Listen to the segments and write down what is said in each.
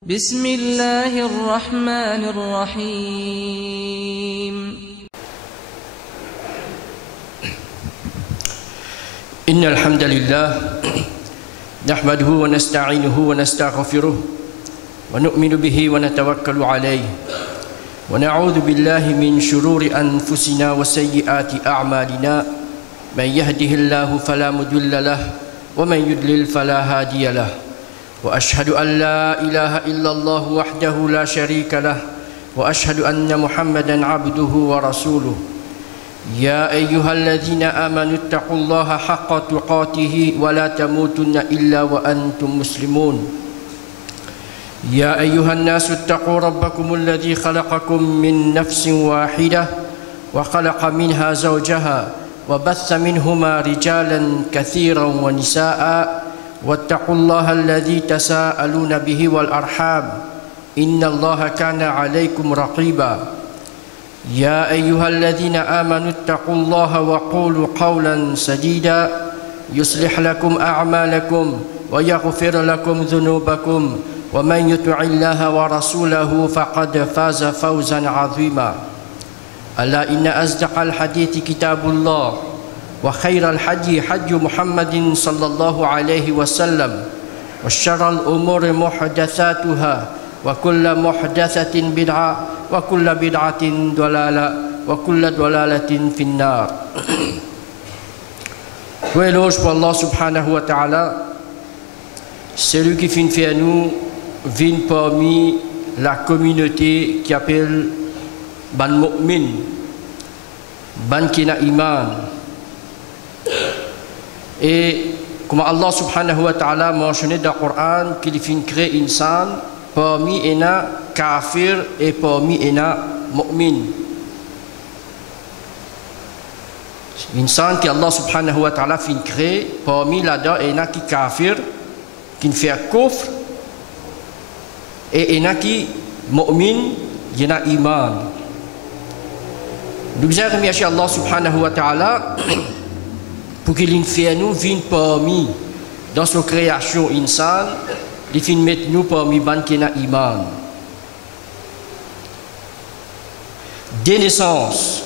بسم الله الرحمن الرحيم. إن الحمد لله نحمده ونستعينه ونستغفره ونؤمن به ونتوكل عليه ونعوذ بالله من شرور أنفسنا وسيئات أعمالنا من يهده الله فلا مضل له ومن يضلل فلا هادي له وأشهد أن لا إله إلا الله وحده لا شريك له وأشهد أن محمدا عبده ورسوله يا أيها الذين آمنوا اتقوا الله حق تقاته ولا تموتن إلا وأنتم مسلمون يا أيها الناس اتقوا ربكم الذي خلقكم من نفس واحدة وخلق منها زوجها وبث منهما رجالا كثيرا ونساء واتقوا الله الذي تساءلون به والأرحام إن الله كان عليكم رقيبا يا أيها الذين آمنوا اتقوا الله وقولوا قولا سديدا يصلح لكم أعمالكم ويغفر لكم ذنوبكم ومن يطع الله ورسوله فقد فاز فوزا عظيما ألا إن أصدق الحديث كتاب الله وخير الحدي حدي محمد صلى الله عليه وسلم وشر الأمور محدثاتها وكل محدثة بدعة وكل بدعة ضلالة وكل ضلالة في النار. Tout éloge pour Allah subhanahu wa ta'ala, celui qui fait à nous vient parmi la communauté qui appelle Ban Mu'min, Ban Kina Iman. Et comme Allah subhanahu wa ta'ala mentionné dans le Coran qu'il fait créer insan parmi ena kafir et parmi ena mu'min. Insan que Allah subhanahu wa ta'ala fait créer parmi là-dedans ena qui kafir qui fait kufr et ena qui mu'min ena iman. Nous bien remercier Allah subhanahu wa ta'ala pour qu'il fait nous vienne parmi dans sa création insan, il fait mettre nous parmi ban qui na iman. Dès naissance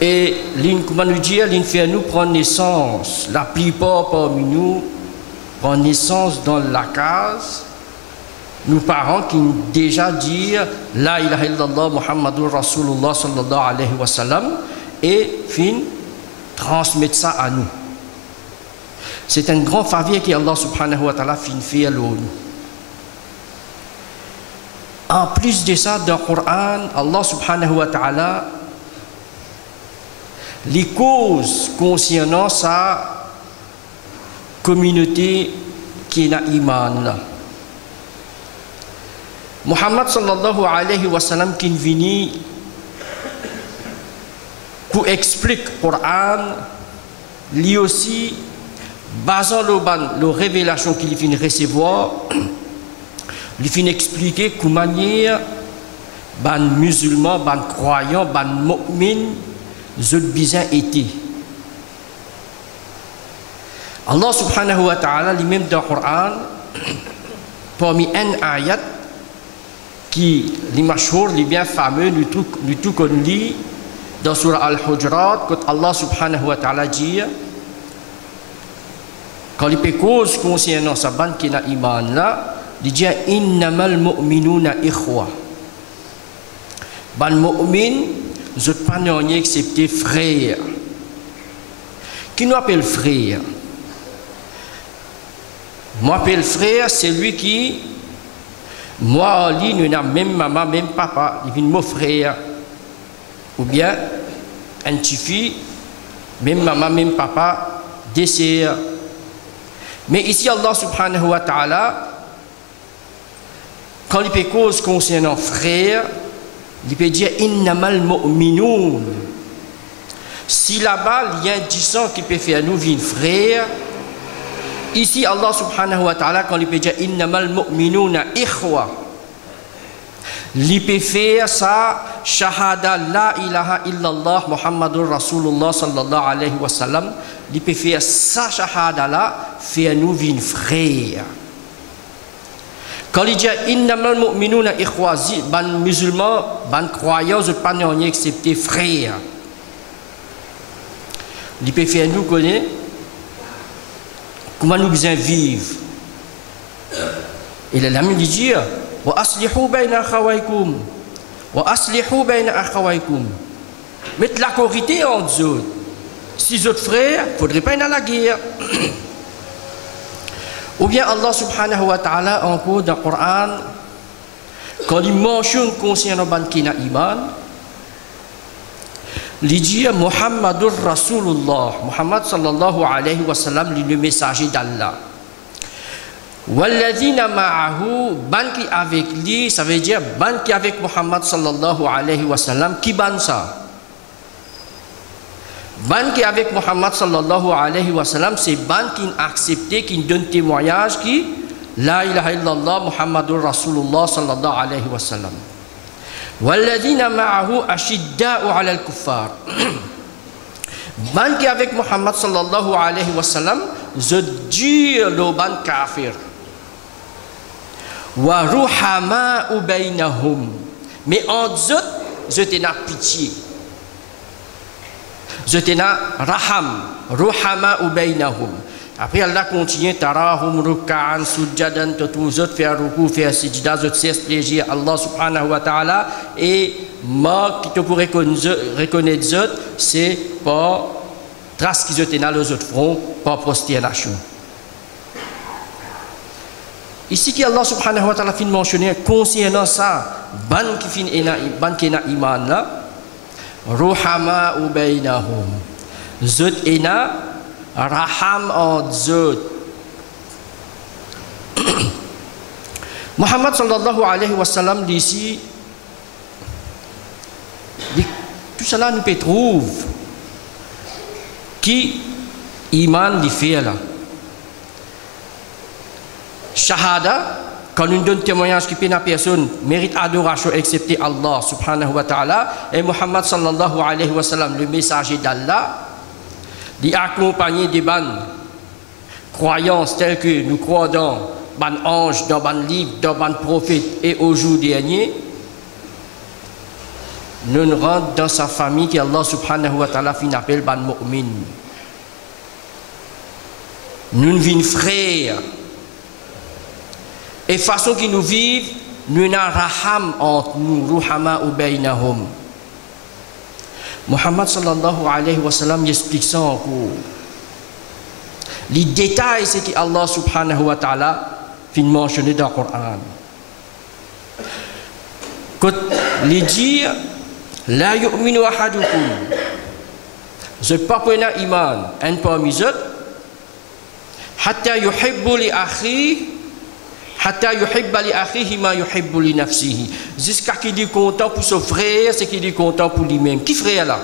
et comment nous dire, il fait nous prendre naissance. La plupart parmi nous prennent naissance dans la case. Nos parents qui ont déjà dit La ilaha illallah Muhammadur Rasulullah sallallahu alayhi wa sallam et fin transmettre ça à nous. C'est un grand faveur que Allah subhanahu wa ta'ala fait à nous. En plus de ça, dans le Coran, Allah subhanahu wa ta'ala les causes concernant sa communauté qui est dans l'iman là. Muhammad sallallahu alayhi wa sallam qui est venu pour expliquer le Coran, lui aussi, basant la révélation qu'il vient recevoir, il vient expliquer comment manière les musulmans, les croyants, les mu'min, les bizarres étaient. Allah subhanahu wa ta'ala, lui-même dans le Coran, parmi un ayat qui est mashhour, les bien fameux, nous tout connu, dans surah Al-Hujurat, quand Allah subhanahu wa ta'ala dit, quand il peut cause concernant sa bande qui n'a iman là, il dit innamal mu'minuna ikhwa. Ban mu'min, je ne peux pas accepter frère. Qui nous appelle frère? Moi, appelle frère, c'est lui qui, moi, lui, nous n'avons même maman, même papa, il vient mon frère. Ou bien un petit fille, même maman, même papa, désire. Mais ici, Allah subhanahu wa ta'ala, quand il peut cause concernant frère, il peut dire innamal mu'minoun. Si là-bas, il y a un disant qui peut faire nous vivre frère, ici, Allah subhanahu wa ta'ala, quand il peut dire innamal mu'minouna ikhwa, il peut faire ça, shahada la ilaha illallah Muhammadur Rasulullah sallallahu alayhi wa sallam, il peut faire ça, shahada là, faire nous vivre frère. Quand il dit innamal mu'minuna ikhwa, ban musulmans, ban croyants, ne pas rien excepté frère. Il peut faire nous connaître comment nous besoin vivre. Et là, il dit wa aslihu bayna akhawaykum wa aslihu bayna akhawaykum. Mettre la corité entre eux. Si les autres frères, il ne faudrait pas aller à la guerre. Ou bien Allah subhanahu wa ta'ala, encore dans le Coran, quand il mentionne concernant ban qui n'a iman, il dit Muhammadur Rasulullah, Muhammad sallallahu alayhi wa sallam, le messager d'Allah. Walladhina ma'ahu, ban qui avec lui, ça veut dire ban qui avec Muhammad sallallahu alayhi wa sallam, qui ban ça? Ban qui avec Muhammad sallallahu alayhi wa sallam, c'est ban qui a accepté, qui donne témoignage qui La ilaha illallah Muhammadur Rasulullah sallallahu alayhi wa sallam. Walladhina ma'ahu ashidda'u 'ala al-kuffar. Ban qui avec Muhammad sallallahu alayhi wa sallam, je dis le ban kafir. Wa ruhama'u bainahum. Mais entre eux, je t'ai pitié. Je t'ena raham, ruhama ou bainahum. Après Allah continue, tarahum ruk'an sujjadan, tous autres faire ruku, faire sijda, autres s'expliquer Allah subhanahu wa ta'ala. Et moi qui te pourrais reconnaître autres, c'est pas trace qu'ils ont dans les autres fronts, pas prosternation. Ici qui Allah subhanahu wa ta'ala fin mentionner concernant ça, ban qui na iman là. Ruhama ou bainahum. Zut ena raham en zut. Muhammad sallallahu alayhi wa sallam dit ici, tout cela nous peut trouver qui iman dit fait là. Shahada, quand on donne témoignage qui la personne mérite adoration excepté Allah subhanahu wa ta'ala et Muhammad sallallahu alayhi wa sallam, le messager d'Allah, dit accompagné des bonnes croyances telles que nous croyons dans ban ange, dans ban livre, dans ban prophète et au jour dernier, nous rentrons dans sa famille qui Allah subhanahu wa ta'ala fin appelle ban mu'min. Nous vîmes frères. Et façon qu'ils nous vivent, nous avons raham entre nous, ruhama ou bainahum. Muhammad sallallahu alayhi wa sallam explique ça encore. Les détails, c'est que Allah subhanahu wa ta'ala fin mentionné dans le Coran. Quand les dire, la yu'minu ahadukum, je ne peux pas prendre iman, un parmi eux, hatta yuhibbu li akhi, hatta yuhibba li akhihi ma yuhibbu li nafsihi. Jusqu'à qu'il est content pour son frère, c'est qu'il est content pour lui-même. Qui frère là?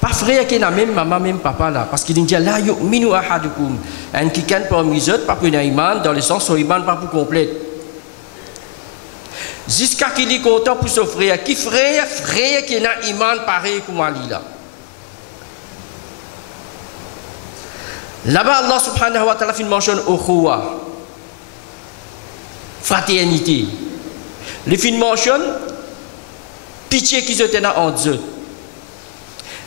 Pas frère qui n'a même maman, même papa là. Parce qu'il dit la yu'minu ahadukum. Un qui can parmi eux, pas pour iman, dans le sens où iman pas pour complète. Jusqu'à qu'il est content pour son frère. Qui frère? Frère qui n'a iman pareil comme Ali là. Là-bas, Allah subhanahu wa ta'ala mentionne ukhuwa, fraternité. Le film mentionne pitié qu'ils ont entre eux.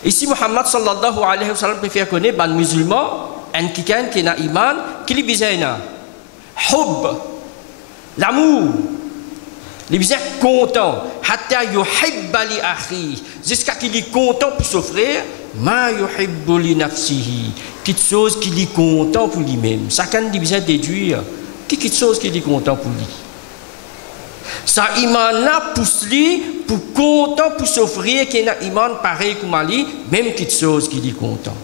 Ici, Muhammad sallallahu alayhi wa sallam préfère connaître ban musulman, un qui n'a iman, qui lui bizarre. Hub, l'amour. Les bizarres content. Hatta yuhibba li akhi. Jusqu'à qu'il est content pour son frère, ma yuhibbu li nafsihi. Quelque chose qui est content pour lui-même. Chacun dit bien déduire quelque chose qui est content pour lui. Ça iman là pousse lui pour content pour s'offrir qui a iman pareil comme Ali, même quelque chose qui est content.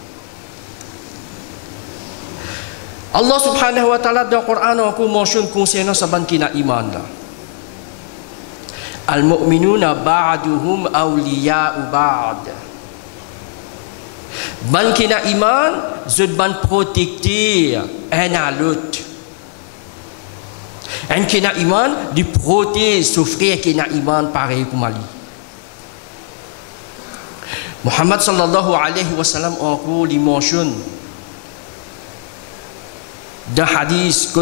Allah subhanahu wa ta'ala dans le Coran encore mentionne concernant sa bande qui a iman là. Al-mu'minuna ba'duhum awliya'u ba'd. Ban qui n'a iman, je ban protecter un à l'autre. Un qui n'a iman, il protège son frère qui n'a iman pareil comme Ali. Muhammad sallallahu alayhi wa sallam encore il mentionne dans hadith que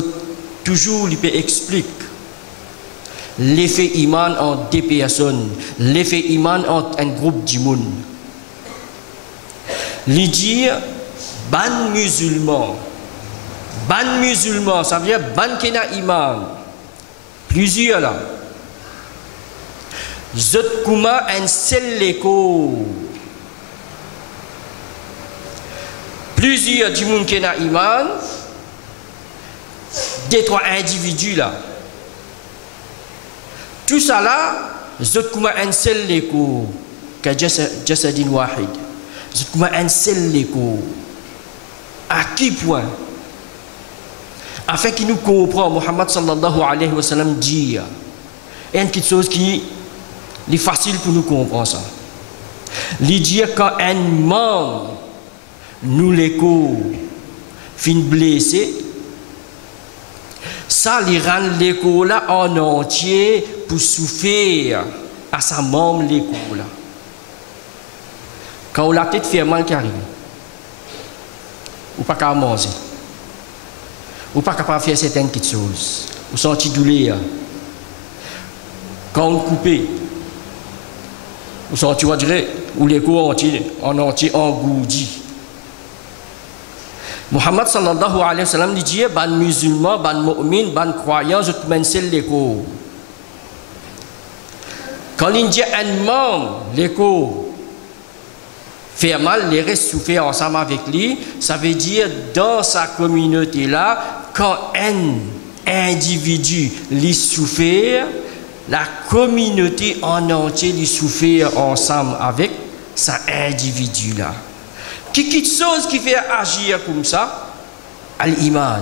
toujours il explique l'effet iman entre deux personnes, l'effet iman entre un groupe de monde. Il dit, ban musulman, ça veut dire ban qui n'a iman. Plusieurs là. Zot kuma un seul l'écho. Plusieurs du monde qui n'a iman, des trois individus là. Tout ça là, zot kuma un seul l'écho. Ka jasadin wahid. Zot kuma un seul l'écho. À qui point? Afin qu'il nous comprend, Muhammad sallallahu alayhi wa sallam dit, il y a une petite chose qui est facile pour nous comprendre ça. Il dit quand un membre nous l'écho fin blessé, ça lui rend l'écho là en entier pour souffrir à sa membre l'écho là. Quand on la tête fait mal qui arrive, ou pas qu'à manger. Ou pas capable de faire certaines petites choses. Ou senti douleur. Quand on coupe, ou senti, on dirait, ou les coups en entier engourdis. Muhammad sallallahu alayhi wa sallam dit, ban musulman, ban mu'min, ban croyant, je te mène les coups. Quand il dit un membre, les coups, faire mal, les restes souffrir ensemble avec lui, ça veut dire dans sa communauté là, quand un individu lui souffre, la communauté en entier lui souffre ensemble avec cet individu là. Quelque chose qui fait agir comme ça, al-iman.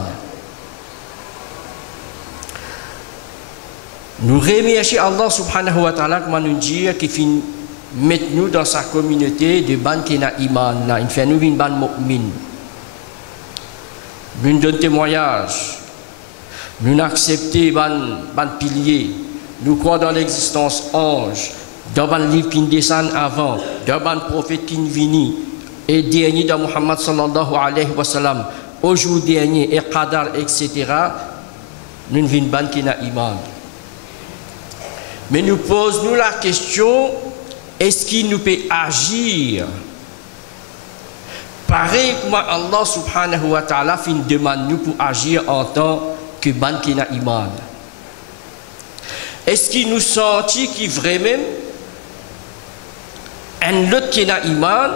Nous remercions Allah subhanahu wa ta'ala comme nous dit qu'il fait mettre nous dans sa communauté de ban qui n'a iman là, il fait nous une ban mu'min. Nous donne témoignage, nous acceptons ban pilier, nous croyons dans l'existence ange, dans ban livre qui descend avant, dans ban prophète qui vient et dernier dans Muhammad sallallahu alayhi wa sallam, au jour dernier et qadar etc. Nous vinn ban qui n'a iman. Mais nous posons la question, est-ce qu'il nous peut agir pareil comme Allah subhanahu wa ta'ala fin demande nous pour agir en tant que ban qui n'a iman? Est-ce qu'il nous sentit qu'il vraiment un autre qui n'a iman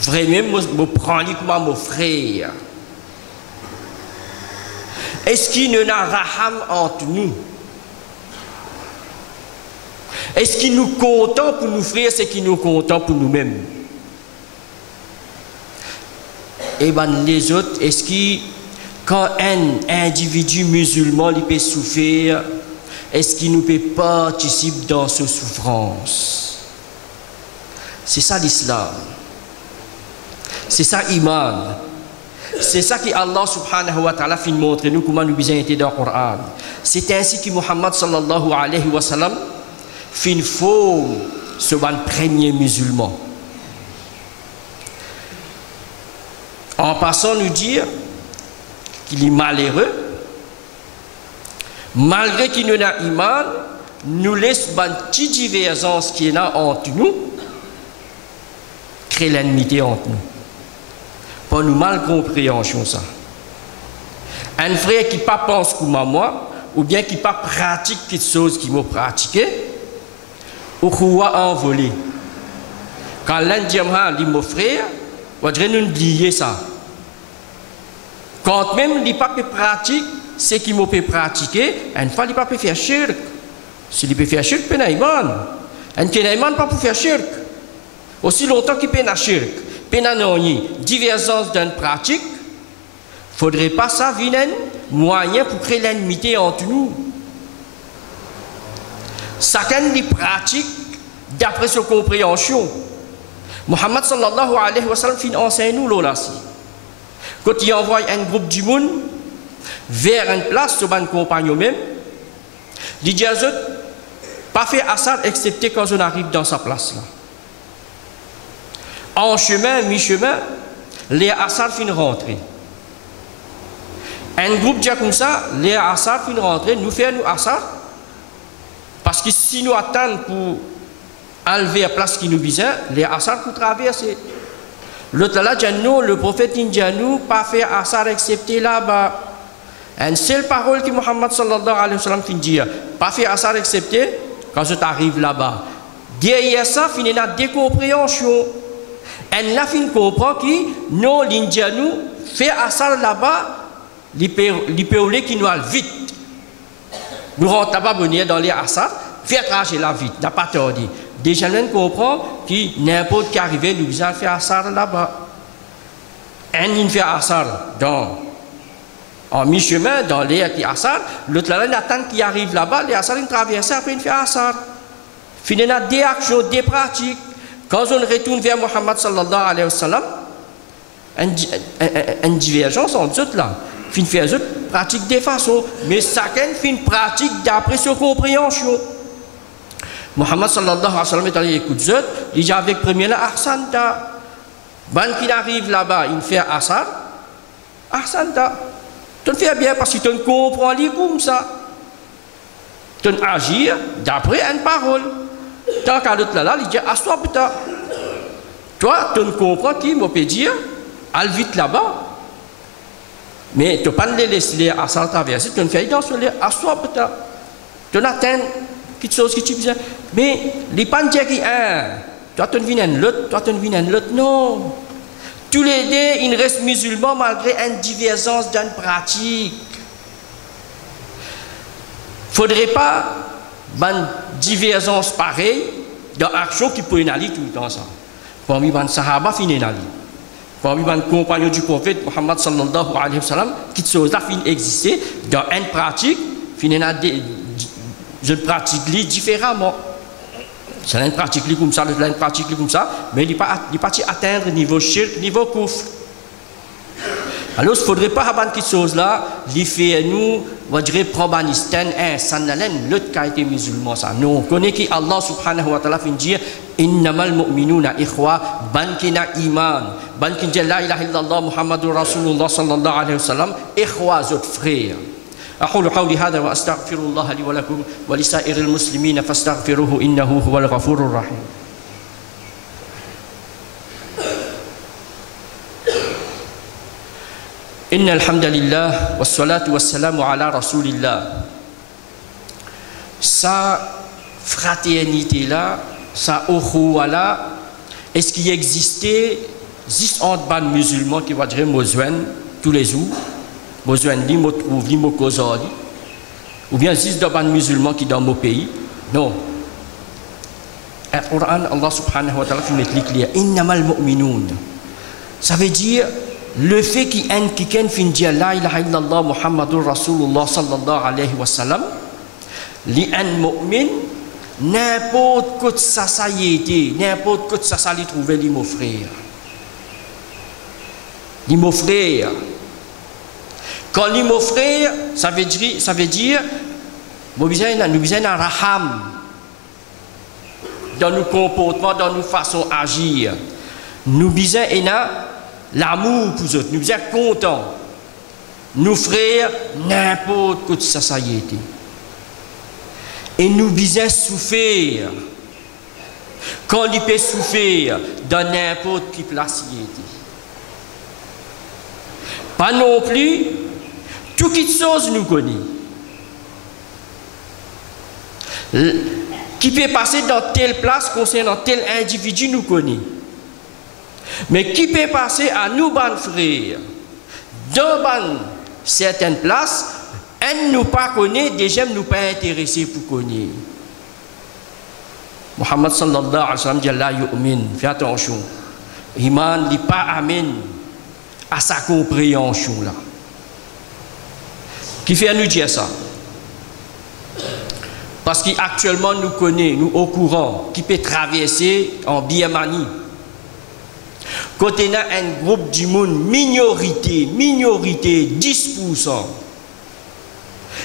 vraiment me prend comme mon frère? Est-ce qu'il n'y a raham entre nous? Est-ce qu'il nous content pour nos frères, c'est qu'il nous content pour nous-mêmes? Et ben les autres, est-ce que quand un individu musulman il peut souffrir, est-ce qu'il nous peut participer dans cette souffrance? C'est ça l'islam. C'est ça l'iman. C'est ça que Allah subhanahu wa ta'ala fait montrer nous comment nous besoin être dans le Coran. C'est ainsi que Muhammad sallallahu alayhi wa sallam fin faux ce premier musulman. En passant nous dire qu'il est malheureux, malgré qu'il nous a iman, nous laisse une petite divergence qui est là entre nous, créer l'ennemité entre nous. Pour nous mal compréhension ça. Un frère qui pas pense comme moi, ou bien qui pas pratique quelque chose qu'il m'a pratiqué, ou qui a envolé. Quand l'un dit mon frère, on dirait nous oublier ça. Quand même il pas pratique, ce qu'il m'a pratiquer, une fois il pas peut faire shirk. S'il peut faire shirk, il peut faire iman. Un qui n'a iman pas pour faire shirk. Aussi longtemps qu'il peut faire shirk, il peut faire divergence d'une pratique, il ne faudrait pas ça vienne moyen pour créer l'ennemité entre nous. Chacun des pratiques d'après sa compréhension. Muhammad sallallahu alayhi wa sallam fin enseigne nous là. Quand il envoie un groupe du monde vers une place sur une compagnon même, il dit à eux, pas fait assad excepté quand on arrive dans sa place là. En chemin, mi-chemin, les assad fin rentrer. Un groupe dit comme ça, les Assar qui rentrent, nous faisons nous Assar. Parce que si nous attendons pour enlever la place qui nous besoin, les Assar pour traverser. L'autre là, nous, le prophète indien, nous, pas faire Assar excepté là-bas. Une seule parole que Muhammad sallallahu alayhi wa sallam fin dire, pas faire Assar excepté quand tu arrives là-bas. Derrière ça, fin une décompréhension. Elle n'a fin comprend que nous, l'Indien, nous, fait Assar là-bas, les péolés qui nous allent vite. Nous rentrons là-bas dans les Assar, faire trajet là vite, n'a pas tardé. Des gens comprennent que n'importe qui arrive, nous allons faire Assar là-bas. Un fait Assar en mi-chemin, dans les Assar, l'autre là, il attend qu'il arrive là-bas, les Assar, il traverse, après il fait Assar. Finalement, des actions, des pratiques. Quand on retourne vers Muhammad sallallahu alayhi wa sallam, une divergence entre eux là. Fin fait eux pratique des façons, mais chacun fait une pratique d'après sa compréhension. Muhammad sallallahu alayhi wa sallam est allé écouter eux, il dit avec premier là, Ahsanta. Ban qui arrive là-bas, il fait Assar, Ahsanta. Tu le fais bien parce que tu comprends les comme ça. Tu agis d'après une parole. Tant qu'à l'autre là, il dit assois putain. Toi, tu comprends qui m'a peut dire, allez vite là-bas. Mais tu ne peux pas les laisser à s'en traverser, tu ne fais pas dans les assois putain. Tu n'atteins quelque chose que tu besoin. Mais les pas dire qui toi tu viens l'autre, toi tu viens l'autre, non. Tous les deux, ils restent musulmans malgré une divergence dans la pratique. Il ne faudrait pas une divergence pareille dans l'action qui peut aller tout le temps. Parmi les Sahaba, parmi les compagnons du prophète Muhammad sallallahu alayhi wa sallam, qui sont exister dans une pratique, je pratique différemment. C'est une pratique comme ça, une pratique comme ça, mais il n'est pas atteindre niveau shirk, niveau kouf. Alors, il ne faudrait pas avoir quelque chose là, il fait nous, on dirait, probanistan, ça n'a pas l'autre qui a été musulman. Nous, on connaît qu'Allah subhanahu wa ta'ala dit innamal mu'minuna ikhwa, ban kina iman, ban kina la ilaha illallah Muhammadur Rasulullah sallallahu alayhi wa sallam, ikhwa, zot frères. أقول قولي هذا وأستغفر الله لي ولكم ولسائر المسلمين فاستغفروه إنه هو الغفور الرحيم. إن الحمد لله والصلاة والسلام على رسول الله. Sa fraternité là, sa ukhuwa là, est-ce qu'il existait juste entre les musulmans qui vont dire Moswen tous les jours? Besoin de me trouver, me causer, ou bien juste dans les musulmans qui dans mon pays. Non. Le Coran, Allah subhanahu wa ta'ala fait mettre clair. Innamal mu'minun. Ça veut dire le fait qu'il y ait quelqu'un qui dit la ilaha illallah Muhammadur Rasulullah sallallahu alayhi wa sallam, li un mu'min, n'importe quoi de sa société, n'importe quoi de sa salle trouver li mon frère. Li mon frère. Quand il mon frère, ça veut dire nous besoin d'un raham dans nos comportements, dans nos façons d'agir. Nous besoin l'amour pour eux, nous besoin contents. Nos frères, n'importe quoi de sa société. Et nous besoin souffrir. Quand il peut souffrir dans n'importe quelle place il était. Pas non plus. Tout qui chose nous connaît. Qui peut passer dans telle place concernant tel individu nous connaît. Mais qui peut passer à nous, ban frères, dans certaines places, elle nous pas connaît, déjà nous pas intéressés pour connaître. Muhammad sallallahu alayhi wa sallam dit la yu'min, fais attention. Iman n'est pas amen à sa compréhension là. Qui fait nous dire ça? Parce qu'actuellement nous connaissons, nous au courant, qui peut traverser en Birmanie. Quand on a un groupe du monde, minorité, 10%,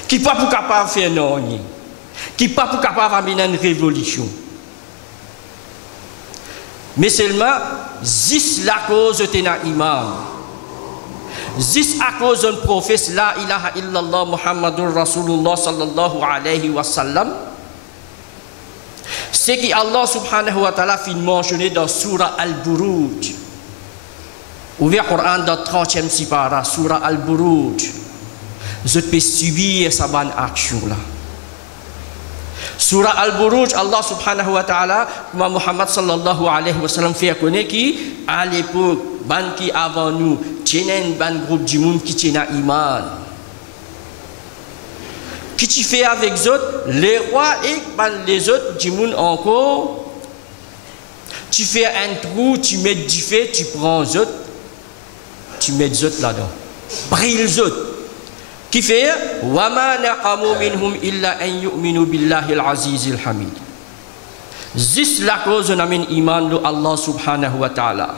qui n'est pas capable de faire non, qui n'est pas capable d'amener une révolution. Mais seulement, juste la cause de l'imam. Juste à cause d'un prophète, la ilaha illallah Muhammadur Rasulullah sallallahu alayhi wa sallam, c'est qu'Allah subhanahu wa ta'ala fait mentionner dans Surah Al-Buruj. Ouvert Coran dans 30e sipara, Surah Al-Buruj. Je peux subir sa bonne action là. Surah Al-Buruj, Allah subhanahu wa ta'ala, comme Muhammad sallallahu alayhi wa sallam fait connaître qu'à l'époque, ban qui avant nous, tienen ban groupe du monde qui tient iman. Qui tu fais avec les autres, les rois et ban les autres du monde encore. Tu fais un trou, tu mets du feu, tu prends les autres, tu mets les autres là-dedans. Brille les autres. Qui fait وَمَا نَقَمُوا مِنْهُمْ إِلَّا أَنْ يُؤْمِنُوا بِاللَّهِ الْعَزِيزِ الْحَمِيدِ. Juste la cause on amène iman de Allah subhanahu wa ta'ala.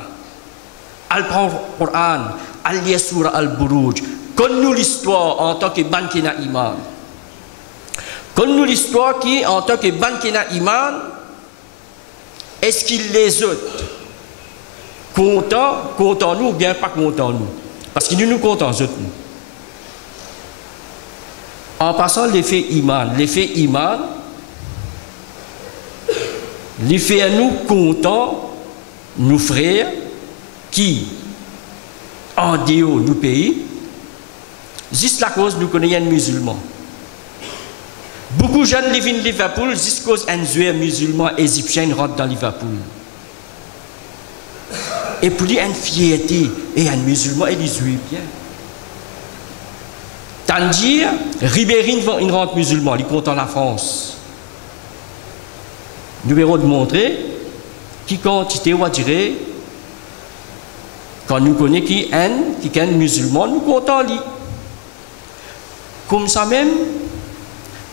Al prend le Coran, al lit surah Al-Buruj. Connu l'histoire en tant que ban qui n'a iman. Connu l'histoire qui en tant que ban qui n'a iman, est-ce qu'il les autres content nous ou bien pas content nous? Parce que nous contents eux nous. En passant l'effet iman, l'effet à nous contents, nos frères, qui, en dehors du pays, juste la cause nous connaissons un musulman. Beaucoup de jeunes vivent à Liverpool, juste cause un joueur musulman égyptien rentre dans Liverpool. Et pour lui, une fierté, et un musulman, il dit bien. Tandis, Ribéry, il rentre musulman, il compte en la France. Nous verrons de montrer qui quantité, on dirait, quand nous connaissons qui est un musulman, nous comptons en lui. Comme ça même,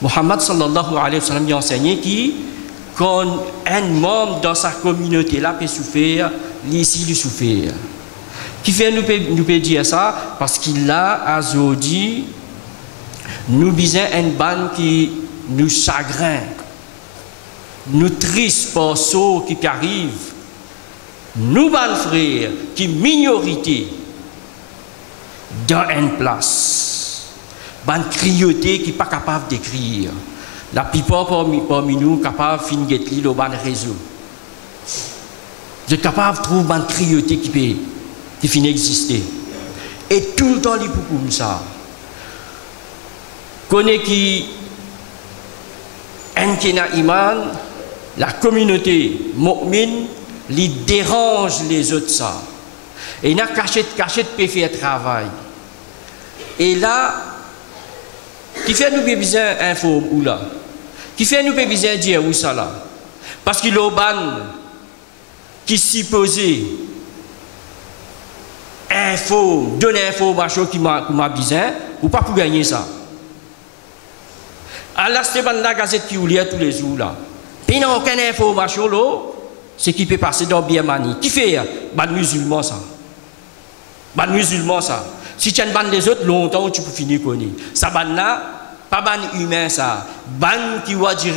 Muhammad sallallahu alayhi wa sallam a enseigné qui, quand un membre dans sa communauté là peut souffrir, ici il souffre. Qui fait nous peut dire ça parce qu'il a azodi nous bisons une bande qui nous chagrin, nous triste par ce qui arrive, nous ban frères qui minorité dans une place, ban crioté qui pas capable d'écrire, la plupart parmi nous capable de finir le ban réseau. Vous êtes capable de trouver ban crioté qui finit exister. Et tout le temps il pour comme ça. Connaît qui n'a iman, la communauté mu'min, lui dérange les autres ça. Et il a cachette peut faire travail. Et là, qui fait nous besoin info ou là? Qui fait nous besoin dire où ça là? Parce qu'il y a ban qui supposé info, donner information qui m'a besoin, ou pas pour gagner ça. Allah c'est la gazette qui vous lit tous les jours là. Puis il n'y a aucune information là, ce qui peut passer dans Birmanie. Qui fait ban musulman ça? Ban musulman ça. Si tu as une bande des autres, longtemps tu peux finir connaître. Ça ban là, pas ban humain ça. Ban qui va dire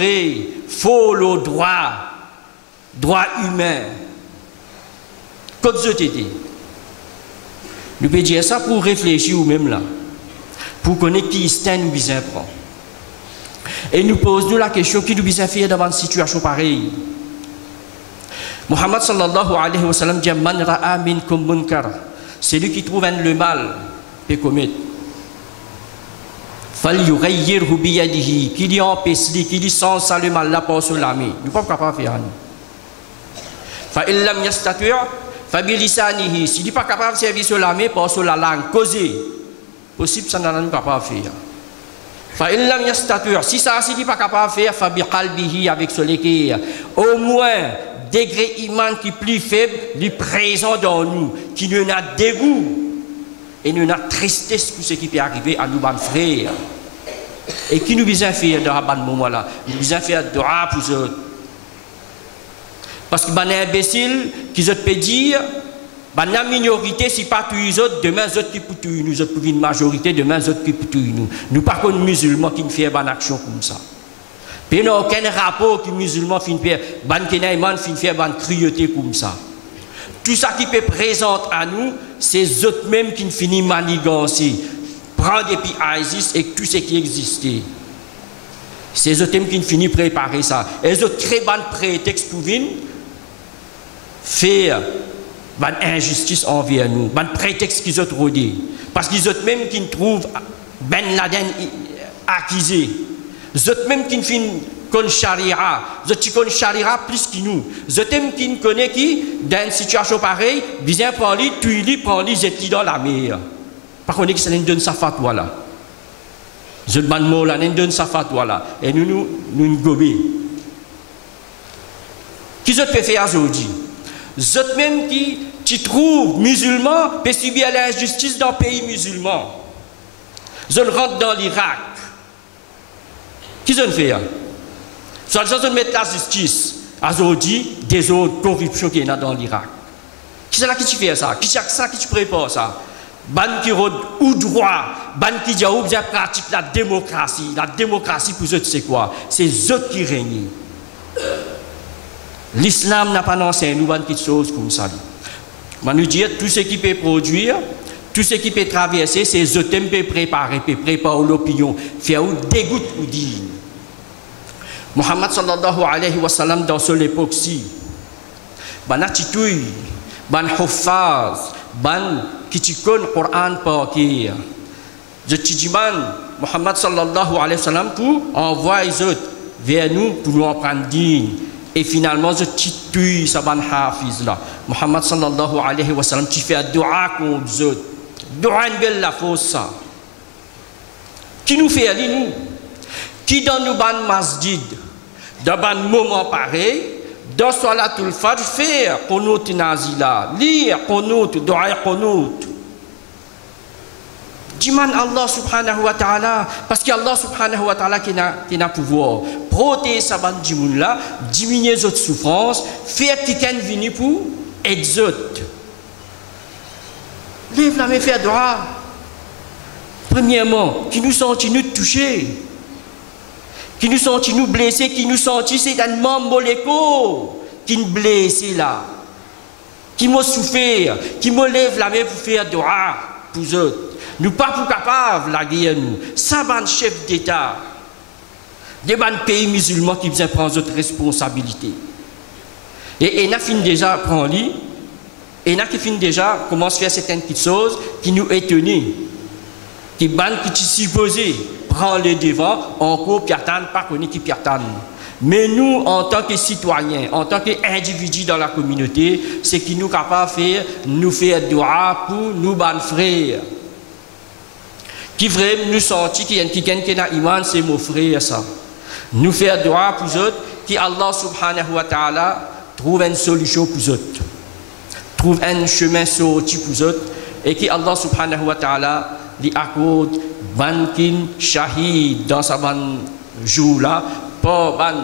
faut le droit humain. Comme je t'ai dit. Nous pouvons dire ça pour réfléchir ou même là. Pour connaître qui est nous besoin prendre. Et nous posons la question qui nous besoin faire dans une situation pareille. Muhammad sallallahu alayhi wa sallam dit man ra'a minkum munkar. C'est lui qui trouve le mal peut commettre. Fal yughayyirhu bi yadihi, qui dit empêche, qui dit sans ça le mal là pas sur la main. Nous ne pouvons pas faire. Fa illam yastati' fa bi lisanihi, si dit pas capable de servir sur la main pas sur la langue causer. Possible ça n'a pas capable de faire. Fa illam yastati', si ça si dit pas capable de faire fa bi qalbihi, avec ce cœur. Au moins degré iman qui est plus faible, lui présent dans nous, qui nous a dégoût et nous a tristesse pour ce qui peut arriver à nous, mes frères. Et qui nous besoin faire dans ce moment-là? Nous besoin faire dua pour eux. Parce que les imbéciles qui peut dire, la minorité, si pas tous les autres, demain les autres qui pour nous, autres pour une majorité, demain les autres qui pour nous. Nous pas comme musulmans qui ne font pas d'action comme ça. Il n'y a aucun rapport que les musulmans finissent faire ban kenaïman finissent faire ban cruauté comme ça. Tout ça qui peut présenter à nous, c'est eux-mêmes qui finissent manigancer, prendre depuis ISIS et tout ce qui existait. C'est eux-mêmes qui finissent préparer ça. Et ils ont très bon prétexte pour venir faire une injustice envers nous, un prétexte qu'ils ont rodé. Parce qu'ils ont même qui trouvent Ben Laden accusé. Ils ont même qui finissent comme Sharia. Ils ont Sharia plus que nous. Ils ont même qui connaissent qui, dans une situation pareille, bien prendre lui, tuer lui, prendre lui, jeter dans la mer. Par contre, ça nous donne sa fatwa là. Je demande moi là, nous donne sa fatwa là. Et nous gobés. Qui peut faire aujourd'hui? Zot même qui trouvent musulmans peut subir l'injustice dans le pays musulman. Zot rentre dans l'Irak. Qui zot fait? Soit zot mettre la justice aujourd'hui des autres corruptions qu'il y a dans l'Irak. Qui c'est là qui fait ça? Qui c'est ça qui prépare ça? Ban qui rôde ou droit, ban qui dit ou bien pratique la démocratie. La démocratie pour eux c'est quoi? C'est eux qui règnent. L'islam n'a pas enseigné nous quelque chose comme ça. On nous dit tout ce qui peut produire, tout ce qui peut traverser, c'est eux qui peut préparer l'opinion, faire ou dégoûte ou dire. Muhammad sallallahu alayhi wa sallam dans cette époque-ci, ban attitude, ban huffaz, ban qui connaît le Coran par cœur. Je te dis, Muhammad sallallahu alayhi wa sallam pour envoyer les autres vers nous pour nous en prendre digne. Et finalement, je tue ce ban hafiz là. Muhammad sallallahu alayhi wa sallam, tu fais un dua contre les autres. Dua une belle la fausse ça. Qui nous fait aller nous? Qui dans nos ban masjid, dans un moment pareil, dans Salatul Fajr, faire qunut nazila, lire qunut, dua qunut. Diman Allah subhanahu wa ta'ala, parce qu'Allah subhanahu wa ta'ala qui a pouvoir protéger sa bande du monde là, diminuer les autres souffrances, faire quelqu'un venir pour aider les autres. Lève la main, faire droit. Premièrement, qui nous sentit nous touchés, qui nous sentit nous blessés, qui nous sentit c'est un membre moléco qui nous blessé là, qui m'a souffert, qui me lève la main pour faire droit pour eux autres. Nous ne sommes pas capables de la guerre, nous. Ça, c'est un chef d'État. Des pays musulmans qui viennent prendre notre responsabilité. Et nous finissons déjà à prendre lui. Et nous finissons déjà à commencer à faire certaines petites choses qui nous étonnent. Qui sont supposés prendre le devant, encore piatane, pas connu qui piatane. Mais nous, en tant que citoyens, en tant qu'individus dans la communauté, c'est qui nous capables de faire, nous faire droit pour nous, ban frères. Qui vraiment nous sentir qui a iman, c'est mon frère ça. Nous faire droit pour eux, qui Allah subhanahu wa ta'ala trouve une solution pour eux. Trouve un chemin sorti pour eux. Et qui Allah subhanahu wa ta'ala lui accorde bankin shahid dans sa ban jour là, pour ban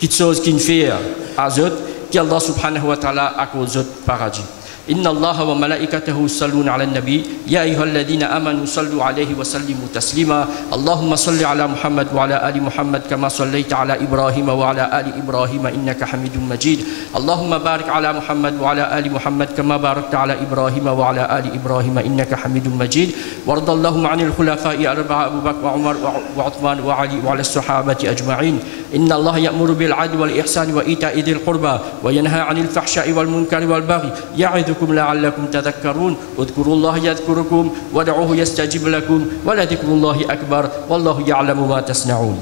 quelque chose qui fait à eux, qui Allah subhanahu wa ta'ala accorde eux paradis. إن الله وملائكته يصلون على النبي يا أيها الذين آمنوا صلوا عليه وسلموا تسليما اللهم صل على محمد وعلى آل محمد كما صليت على إبراهيم وعلى آل إبراهيم إنك حميد مجيد اللهم بارك على محمد وعلى آل محمد كما باركت على إبراهيم وعلى آل إبراهيم إنك حميد مجيد وارض اللهم عن الخلفاء الأربعة أبو بكر وعمر وعثمان وعلي وعلى الصحابة أجمعين إن الله يأمر بالعدل والإحسان وإيتاء ذي القربى وينهى عن الفحشاء والمنكر والبغي يعظكم لعلكم تذكرون اذكروا الله يذكركم ودعوه يستجب لكم ولذكر الله أكبر والله يعلم ما تصنعون